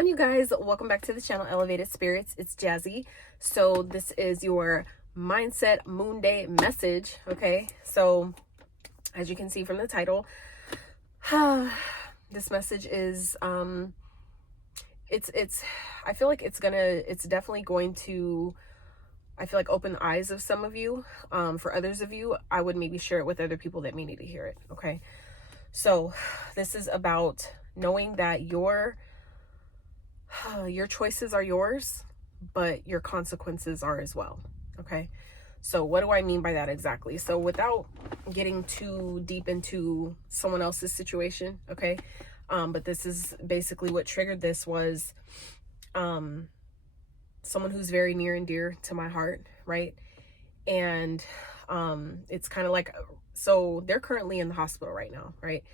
on, you guys? Welcome back to the channel, Elevated Spirits. It's Jazzy. So this is your mindset moon day message. Okay, so as you can see from the title, this message is it's I feel like it's definitely going to, I feel like, open the eyes of some of you. For others of you, I would maybe share it with other people that may need to hear it. Okay, so this is about knowing that your choices are yours, but your consequences are as well. Okay, so what do I mean by that exactly? So without getting too deep into someone else's situation, okay, but this is basically what triggered this was someone who's very near and dear to my heart, right? And it's kind of like, so they're currently in the hospital right now, right?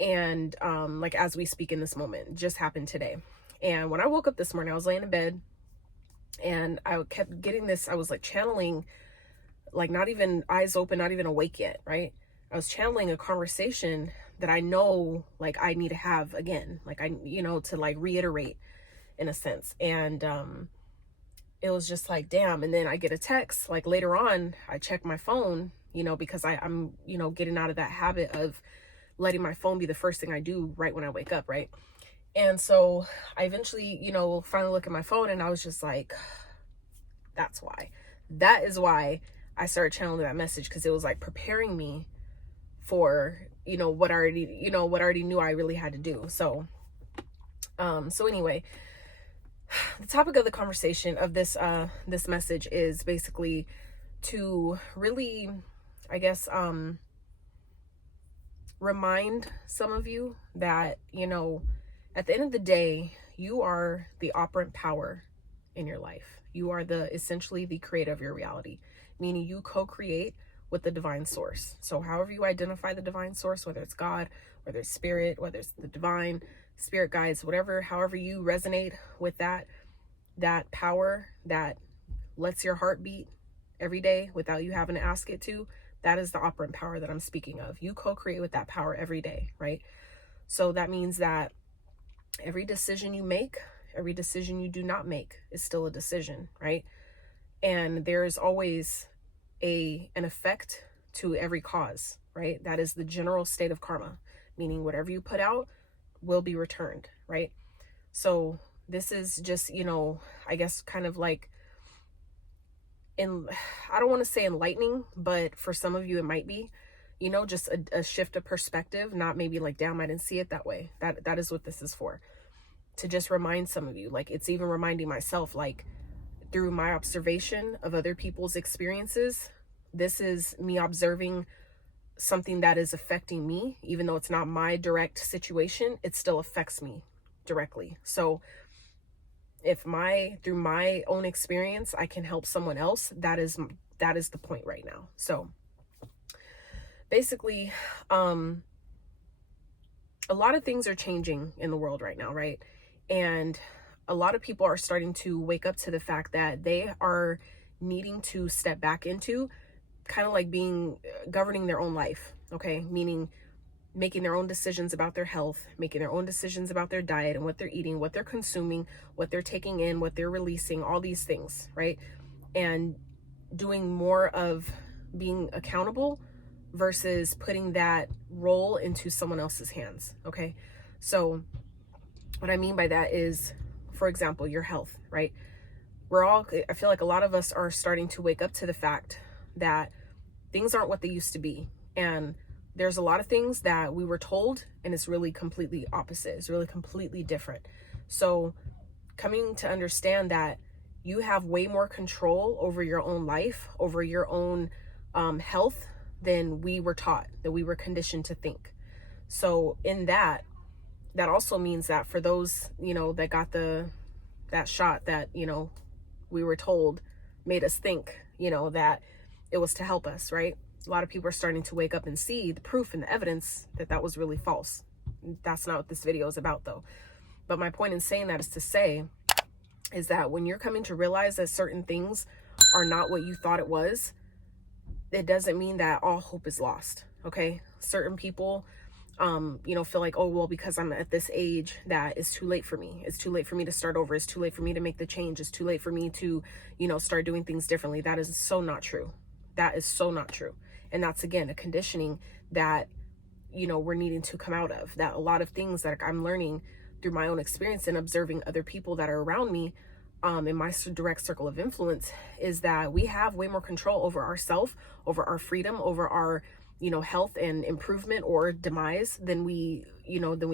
And like as we speak in this moment, it just happened today. And when I woke up this morning, I was laying in bed and I kept getting this, I was like channeling, like not even eyes open, not even awake yet, right? I was channeling a conversation that I know like I need to have again, like I, to like reiterate in a sense. And it was just like, damn. And then I get a text like later on, I check my phone, because I'm getting out of that habit of letting my phone be the first thing I do right when I wake up, right? And so I eventually, finally look at my phone and I was just like, that is why I started channeling that message, because it was like preparing me for, what I already knew I really had to do. So, so anyway, the topic of the conversation of this message is basically to really, I guess, remind some of you that, at the end of the day, you are the operant power in your life. You are essentially the creator of your reality, meaning you co-create with the divine source. So however you identify the divine source, whether it's God, whether it's spirit, whether it's the divine spirit guides, whatever, however you resonate with that power that lets your heart beat every day without you having to ask it to, that is the operant power that I'm speaking of. You co-create with that power every day, right? So that means that every decision you make, every decision you do not make is still a decision, right? And there's always an effect to every cause, right? That is the general state of karma, meaning whatever you put out will be returned, right? So this is just, I guess kind of like, I don't want to say enlightening, but for some of you it might be, just a shift of perspective, not maybe like, damn, I didn't see it that way. That is what this is for, to just remind some of you. Like, it's even reminding myself, like through my observation of other people's experiences, this is me observing something that is affecting me. Even though it's not my direct situation, it still affects me directly. So if through my own experience, I can help someone else, that is the point right now. So basically, a lot of things are changing in the world right now, right? And a lot of people are starting to wake up to the fact that they are needing to step back into kind of like governing their own life, okay? Meaning making their own decisions about their health, making their own decisions about their diet and what they're eating, what they're consuming, what they're taking in, what they're releasing, all these things, right? And doing more of being accountable versus putting that role into someone else's hands, okay? So what I mean by that is, for example, your health, right? I feel like a lot of us are starting to wake up to the fact that things aren't what they used to be. And there's a lot of things that we were told, and it's really completely opposite. It's really completely different. So coming to understand that you have way more control over your own life, over your own health than we were taught, that we were conditioned to think. So in that also means that for those, that got that shot that, we were told made us think, that it was to help us, right? A lot of people are starting to wake up and see the proof and the evidence that was really false. That's not what this video is about, though. But my point in saying that is that when you're coming to realize that certain things are not what you thought it was, it doesn't mean that all hope is lost, okay? Certain people feel like, oh, well, because I'm at this age, that is too late for me. It's too late for me to start over. It's too late for me to make the change. It's too late for me to, start doing things differently. That is so not true. That is so not true. And that's, again, a conditioning that, we're needing to come out of. That a lot of things that I'm learning through my own experience and observing other people that are around me, in my direct circle of influence, is that we have way more control over ourselves, over our freedom, over our health and improvement or demise than we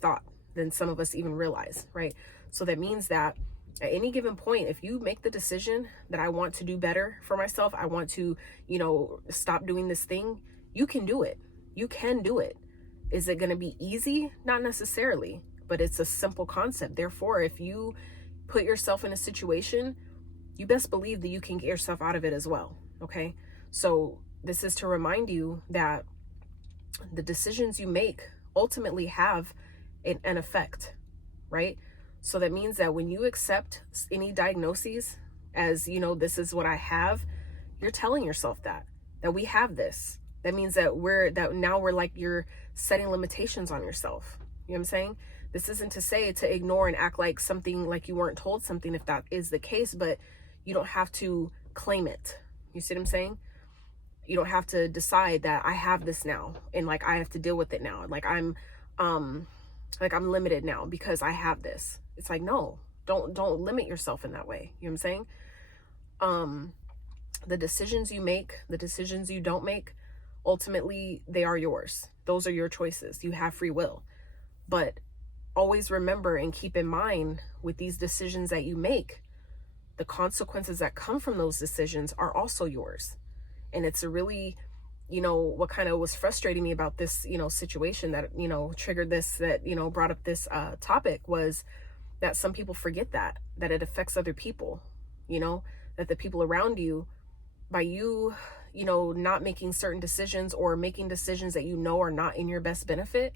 thought, than some of us even realize, right? So that means that at any given point, if you make the decision that I want to do better for myself, I want to, stop doing this thing, you can do it. You can do it. Is it going to be easy? Not necessarily, but it's a simple concept. Therefore, if you put yourself in a situation, you best believe that you can get yourself out of it as well. Okay. So this is to remind you that the decisions you make ultimately have an effect, right? So that means that when you accept any diagnoses as, this is what I have, you're telling yourself that we have this. That means that now we're like, you're setting limitations on yourself. You know what I'm saying? This isn't to say to ignore and act like something, like you weren't told something, if that is the case, but you don't have to claim it. You see what I'm saying? You don't have to decide that I have this now and like I have to deal with it now. Like I'm limited now because I have this. It's like, no, don't limit yourself in that way. You know what I'm saying? The decisions you make, the decisions you don't make, ultimately they are yours. Those are your choices. You have free will. But always remember and keep in mind with these decisions that you make, the consequences that come from those decisions are also yours. And it's a really, what kind of was frustrating me about this, situation that, triggered this, that, brought up this topic, was that some people forget that it affects other people, that the people around you, by you, not making certain decisions or making decisions that are not in your best benefit,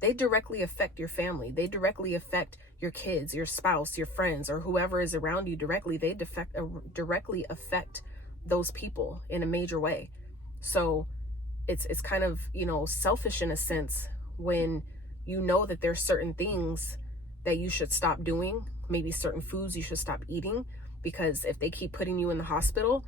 they directly affect your family. They directly affect your kids, your spouse, your friends, or whoever is around you directly. They directly affect those people in a major way. So it's kind of, selfish in a sense when that there's certain things that you should stop doing, maybe certain foods you should stop eating, because if they keep putting you in the hospital,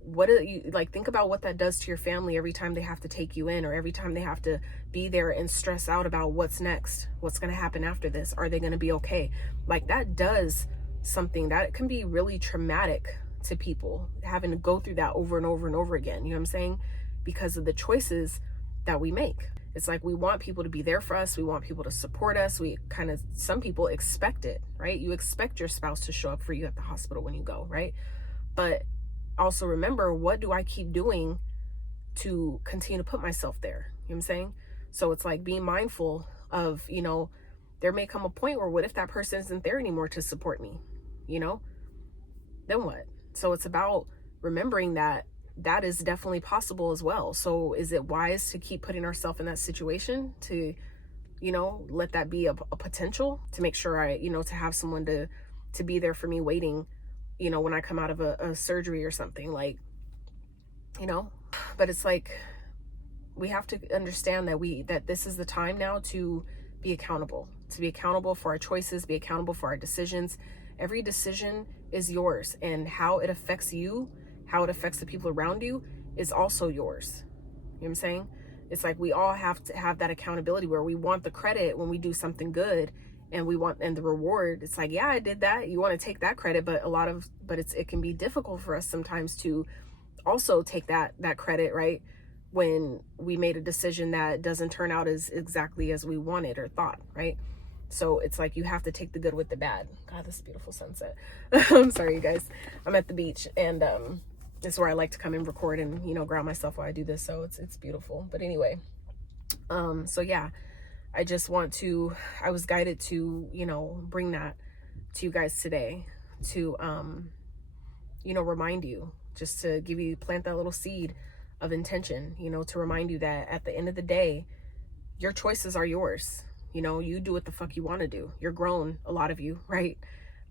what are you like? Think about what that does to your family every time they have to take you in, or every time they have to be there and stress out about what's next, what's going to happen after this, are they going to be okay? Like, that does something that can be really traumatic to people, having to go through that over and over and over again. You know what I'm saying? Because of the choices that we make. It's like we want people to be there for us. We want people to support us. Some people expect it, right? You expect your spouse to show up for you at the hospital when you go, right? But also remember, what do I keep doing to continue to put myself there? You know what I'm saying? So it's like being mindful of, there may come a point where what if that person isn't there anymore to support me? Then what? So it's about remembering that is definitely possible as well. So is it wise to keep putting ourselves in that situation to, let that be a potential, to make sure to have someone to be there for me waiting, when I come out of a surgery or something, like, but it's like, we have to understand that this is the time now to be accountable for our choices, be accountable for our decisions. Every decision is yours, and how it affects you, how it affects the people around you is also yours. You know what I'm saying? It's like we all have to have that accountability where we want the credit when we do something good, and the reward. It's like, yeah, I did that. You want to take that credit, but it can be difficult for us sometimes to also take that credit, right? When we made a decision that doesn't turn out as exactly as we wanted or thought, right? So it's like you have to take the good with the bad. God, this beautiful sunset. I'm sorry, you guys. I'm at the beach, and this is where I like to come and record and ground myself while I do this. So it's beautiful. But anyway, so yeah, I was guided to bring that to you guys today, to remind you, just to plant that little seed of intention, to remind you that at the end of the day, your choices are yours. You do what the fuck you want to do. You're grown, a lot of you, right?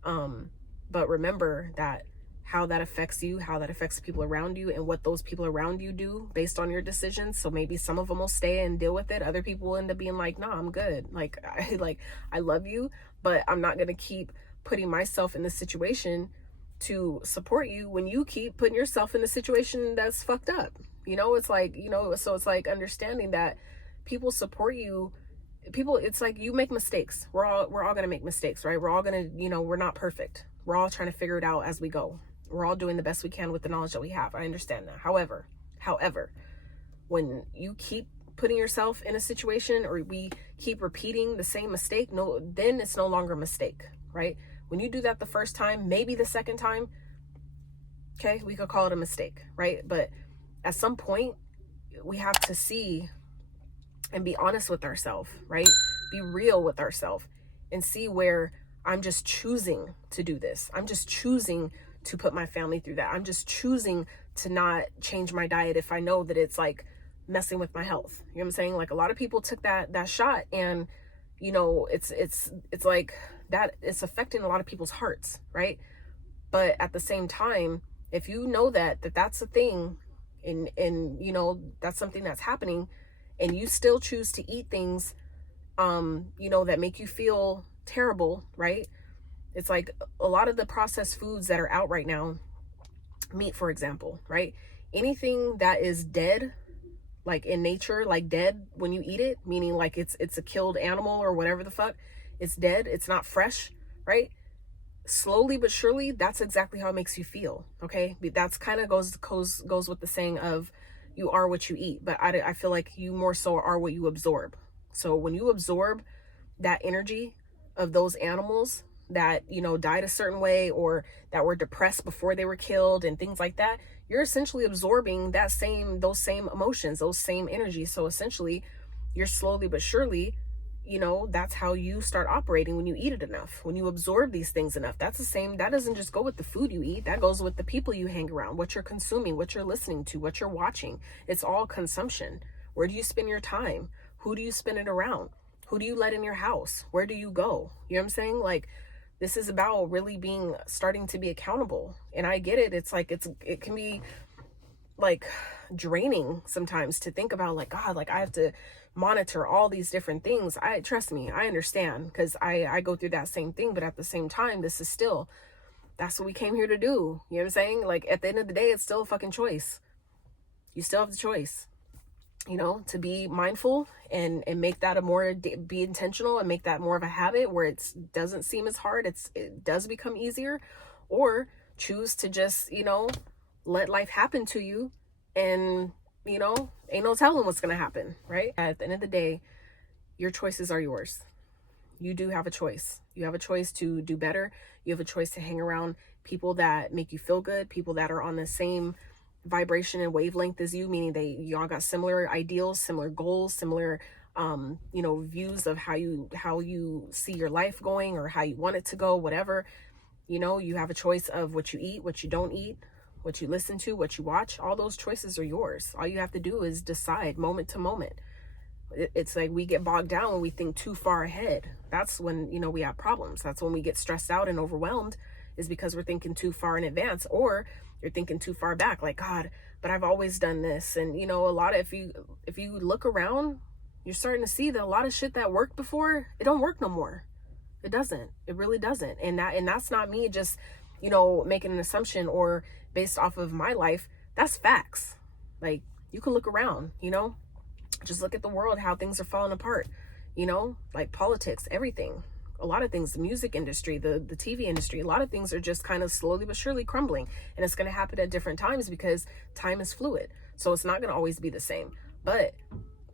But remember that how that affects you, how that affects the people around you, and what those people around you do based on your decisions. So maybe some of them will stay and deal with it. Other people will end up being like, nah, I'm good. Like I love you, but I'm not going to keep putting myself in this situation to support you when you keep putting yourself in a situation that's fucked up. You know, it's like, you know, so it's like understanding that people support you. People, it's like you make mistakes. We're all going to make mistakes, right? We're all going to, you know, we're not perfect. We're all trying to figure it out as we go. We're all doing the best we can with the knowledge that we have. I understand that. However, when you keep putting yourself in a situation, or we keep repeating the same mistake, then it's no longer a mistake, right? When you do that the first time, maybe the second time, okay, we could call it a mistake, right? But at some point, we have to see and be honest with ourselves, right? Be real with ourselves and see where I'm just choosing to do this. I'm just choosing to put my family through that. I'm just choosing to not change my diet if I know that it's like messing with my health. You know what I'm saying? Like a lot of people took that shot, and you know, it's like that it's affecting a lot of people's hearts, right? But at the same time, if you know that that's a thing, and you know that's something that's happening, and you still choose to eat things you know, that make you feel terrible, right? It's like a lot of the processed foods that are out right now, meat for example, right? Anything that is dead, like in nature, like dead when you eat it, meaning like it's a killed animal or whatever the fuck, it's dead, it's not fresh, right? Slowly but surely, that's exactly how it makes you feel, okay? That's kind of goes with the saying of you are what you eat, but I feel like you more so are what you absorb. So when you absorb that energy of those animals that, you know, died a certain way, or that were depressed before they were killed and things like that, you're essentially absorbing those same emotions, those same energies. So essentially, you're slowly but surely, you know, that's how you start operating when you eat it enough, when you absorb these things enough. That's the same. That doesn't just go with the food you eat. That goes with the people you hang around, what you're consuming, what you're listening to, what you're watching. It's all consumption. Where do you spend your time? Who do you spend it around? Who do you let in your house? Where do you go? You know what I'm saying? Like, this is about really starting to be accountable. And I get it. It's like, it can be like draining sometimes to think about, like, God, like I have to monitor all these different things. Trust me, I understand, because I go through that same thing. But at the same time, that's what we came here to do. You know what I'm saying? Like, at the end of the day, it's still a fucking choice. You still have the choice, you know, to be mindful and make that be intentional and make that more of a habit where it doesn't seem as hard. It does become easier, or choose to just, you know, let life happen to you, and, you know, ain't no telling what's going to happen, right? At the end of the day, your choices are yours. You do have a choice. You have a choice to do better. You have a choice to hang around people that make you feel good, people that are on the same vibration and wavelength as you, meaning y'all got similar ideals, similar goals, similar you know, views of how you see your life going, or how you want it to go, whatever. You know, you have a choice of what you eat, what you don't eat, what you listen to, what you watch. All those choices are yours. All you have to do is decide moment to moment. It's like we get bogged down when we think too far ahead. That's when, you know, we have problems. That's when we get stressed out and overwhelmed, is because we're thinking too far in advance, or you're thinking too far back, like, God, but I've always done this. And, you know, a lot of, if you look around, you're starting to see that a lot of shit that worked before, it don't work no more. It doesn't. It really doesn't. And that's not me just, you know, making an assumption or based off of my life. That's facts. Like, you can look around, you know, just look at the world, how things are falling apart, you know, like politics, everything. A lot of things, the music industry, the TV industry, a lot of things are just kind of slowly but surely crumbling. And it's going to happen at different times because time is fluid. So it's not going to always be the same. But,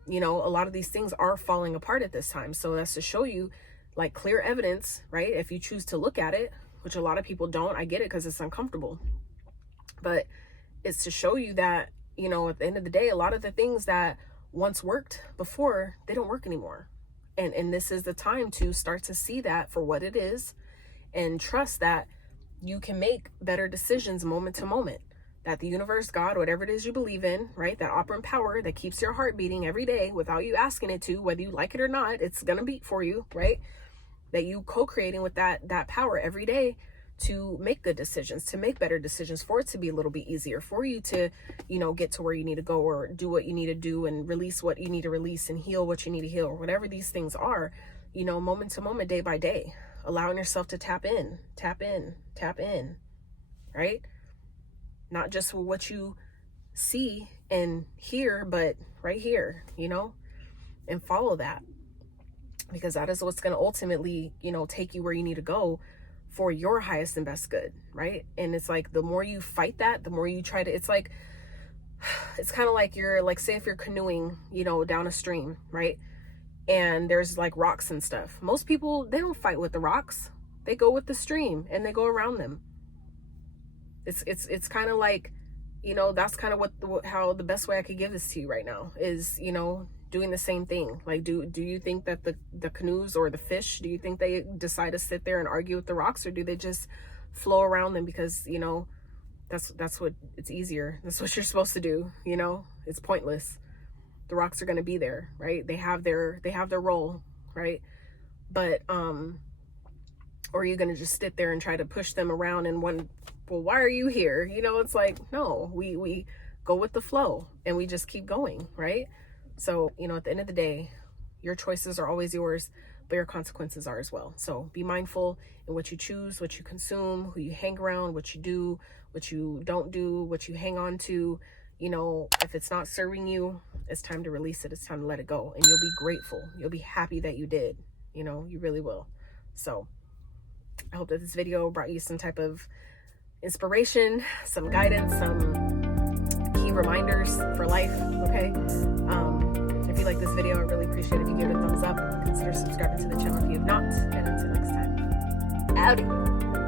you know, a lot of these things are falling apart at this time. So that's to show you, like, clear evidence, right? If you choose to look at it, which a lot of people don't. I get it, because it's uncomfortable. But it's to show you that, you know, at the end of the day, a lot of the things that once worked before, they don't work anymore. And this is the time to start to see that for what it is, and trust that you can make better decisions moment to moment. That the universe, God, whatever it is you believe in, right? That operant power that keeps your heart beating every day without you asking it to, whether you like it or not, it's going to beat for you, right? That you co-creating with that power every day to make good decisions, to make better decisions, for it to be a little bit easier, for you to, you know, get to where you need to go, or do what you need to do, and release what you need to release, and heal what you need to heal, or whatever these things are, you know, moment to moment, day by day, allowing yourself to tap in, right? Not just what you see and hear, but right here, you know, and follow that, because that is what's going to ultimately, you know, take you where you need to go for your highest and best good, right? And it's like, the more you fight that, the more you try to, it's like, it's kind of like, you're like, say if you're canoeing, you know, down a stream, right? And there's like rocks and stuff. Most people, they don't fight with the rocks. They go with the stream and they go around them. It's kind of like, you know, that's kind of how the best way I could give this to you right now is, you know, doing the same thing. Like, do you think that the canoes or the fish, do you think they decide to sit there and argue with the rocks, or do they just flow around them because, you know, that's what, it's easier. That's what you're supposed to do, you know? It's pointless. The rocks are going to be there, right? They have their role, right? But or are you going to just sit there and try to push them around and well, why are you here? You know, it's like, no, we go with the flow and we just keep going, right? So, you know, at the end of the day, your choices are always yours, but your consequences are as well. So be mindful in what you choose, what you consume, who you hang around, what you do, what you don't do, what you hang on to. You know, if it's not serving you, it's time to release it. It's time to let it go. And you'll be grateful. You'll be happy that you did. You know, you really will. So I hope that this video brought you some type of inspiration, some guidance, some key reminders for life, okay? If you like this video, I really appreciate it if you give it a thumbs up. Consider subscribing to the channel if you have not. And until next time, howdy.